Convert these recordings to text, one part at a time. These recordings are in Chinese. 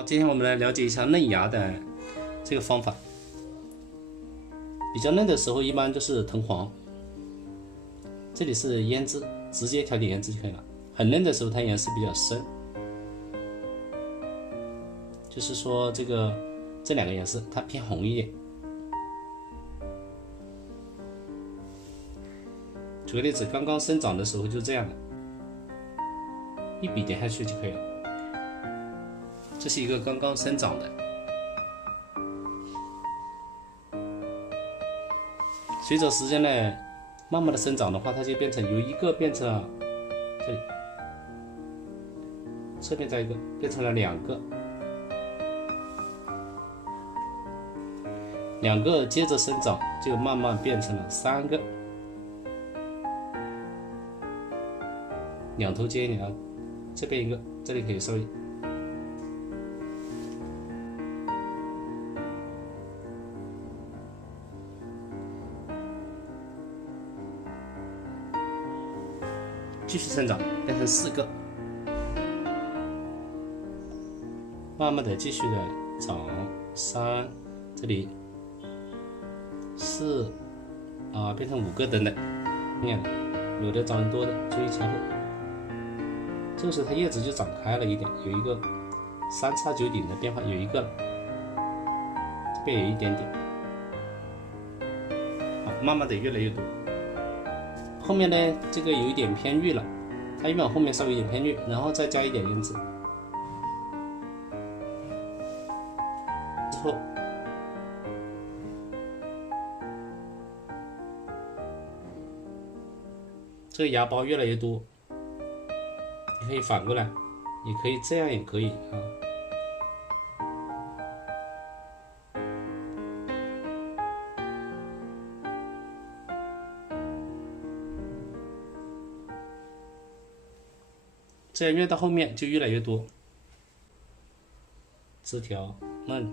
好，今天我们来了解一下嫩芽的这个方法。比较嫩的时候，一般都是藤黄，这里是胭脂，直接调点胭脂就可以了。很嫩的时候，它颜色比较深，就是说这两个颜色它偏红一点。举个例子，刚刚生长的时候就这样的，一笔点下去就可以了。这是一个刚刚生长的，随着时间呢，慢慢的生长的话，它就变成由一个变成了这里，侧面再一个变成了两个，两个接着生长，就慢慢变成了三个，两头接两，这边一个，这里可以稍微。继续生长，变成四个，慢慢的继续的长，三，这里四，变成五个等等，有的长多的，注意前后。这个时候它叶子就长开了一点，有一个三叉九顶的变化，有一个了，这边有一点点，好，慢慢的越来越多。后面呢，这个有一点偏绿了，它越往后面稍微有点偏绿，然后再加一点胭脂，之后这个芽苞越来越多，你可以反过来，你可以这样也可以啊。这样越到后面就越来越多，枝条嫩，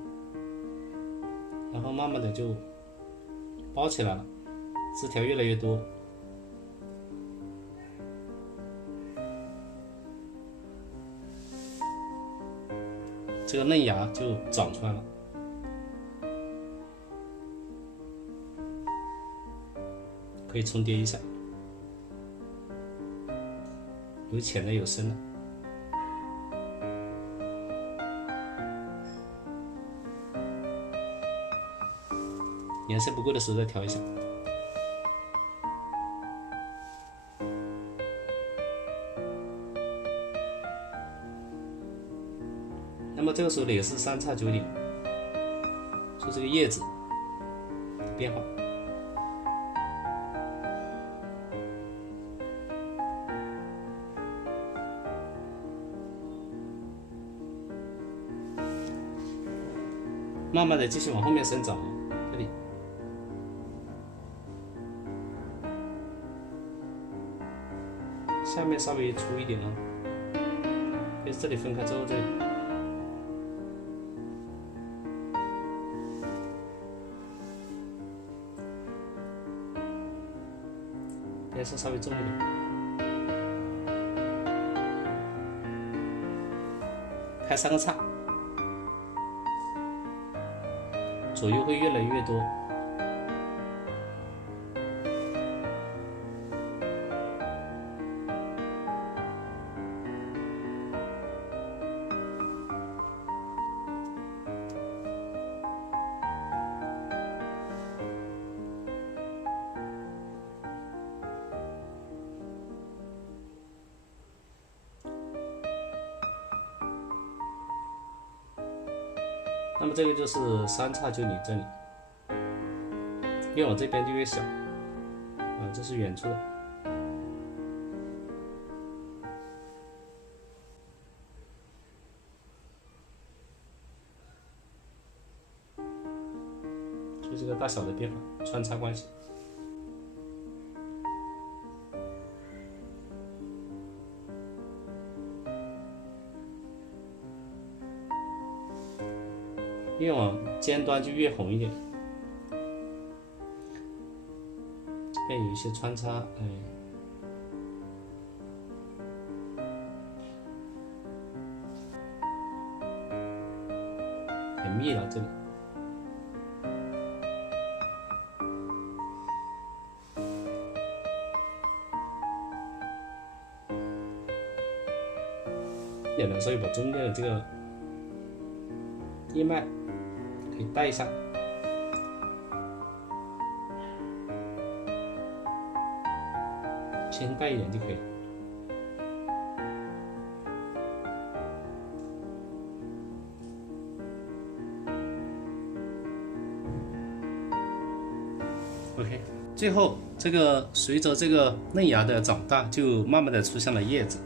然后慢慢的就包起来了，枝条越来越多，这个嫩芽就长出来了。可以重叠一下，有浅的有深的。颜色不够的时候再调一下。那么这个时候呢，也是三叉九顶，就这个叶子的变化。慢慢的继续往后面生长，这里下面稍微粗一点啊，跟这里分开之后，这里颜色稍微重一点，开三个叉，左右会越来越多。那么这个就是三叉九顶这里，越往这边就越小，这是远处的。就这个大小的变化，穿插关系。越往尖端就越红一点，这边有一些穿插，密了这里。点的，所以把中间的这个叶脉可以带一下，先带一点就可以了。OK， 最后这个随着这个嫩芽的长大，就慢慢的出现了叶子。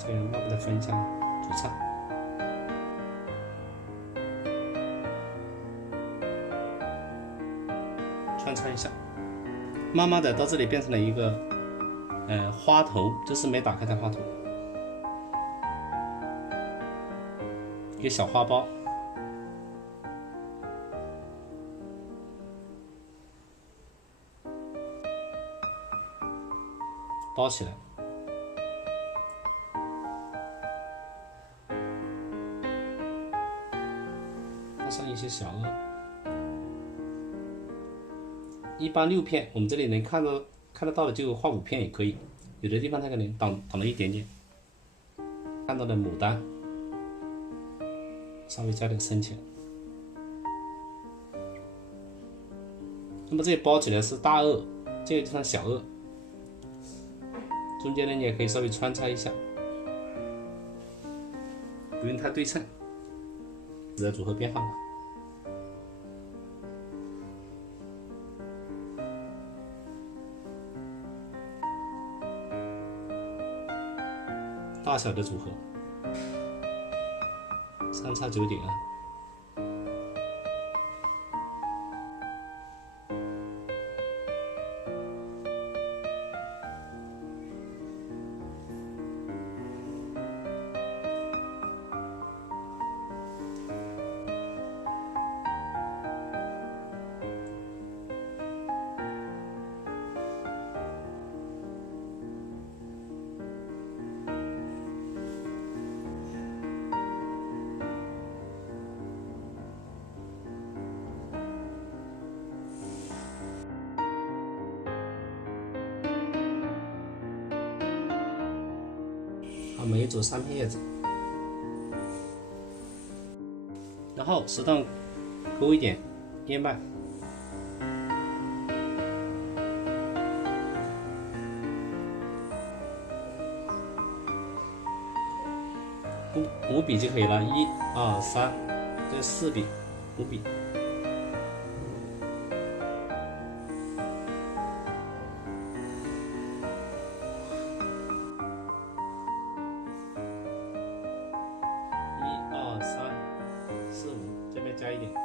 这个慢慢的分下煮菜，穿插一下，慢慢的到这里变成了一个花头，这是没打开的花头，一个小花苞，包起来。上一些小颚，一般6片，我们这里能看得到的就画5片也可以，有的地方它可能挡了一点点。看到的牡丹，稍微加点深浅。那么这里包起来是大颚，这个地方小颚，中间呢你也可以稍微穿插一下，不用太对称。的组合变化了。大小的组合，3叉9点啊。每一组3片叶子，然后适当勾一点叶脉，5笔就可以了，1、2、3，这4笔，5笔。这边加一点啊。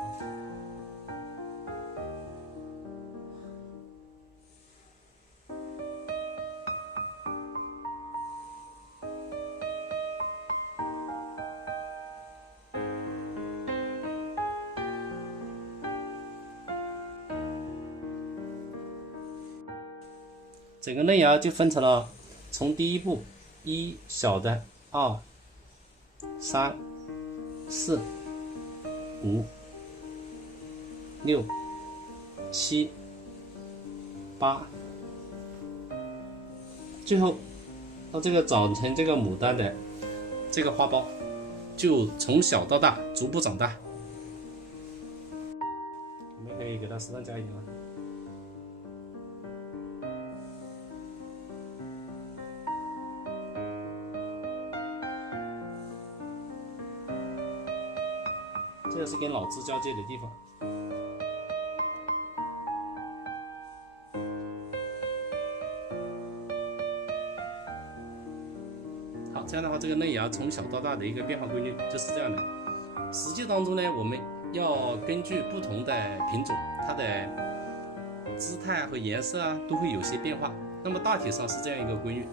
整个嫩芽就分成了，从第一步1小的，2、3、4、5、6、7、8，最后到这个长成这个牡丹的这个花苞，就从小到大逐步长大。我们可以给它适当加一点啊。这个是跟老枝交界的地方。好，这样的话，这个嫩芽从小到大的一个变化规律就是这样的。实际当中呢，我们要根据不同的品种，它的姿态和颜色啊，都会有些变化。那么大体上是这样一个规律。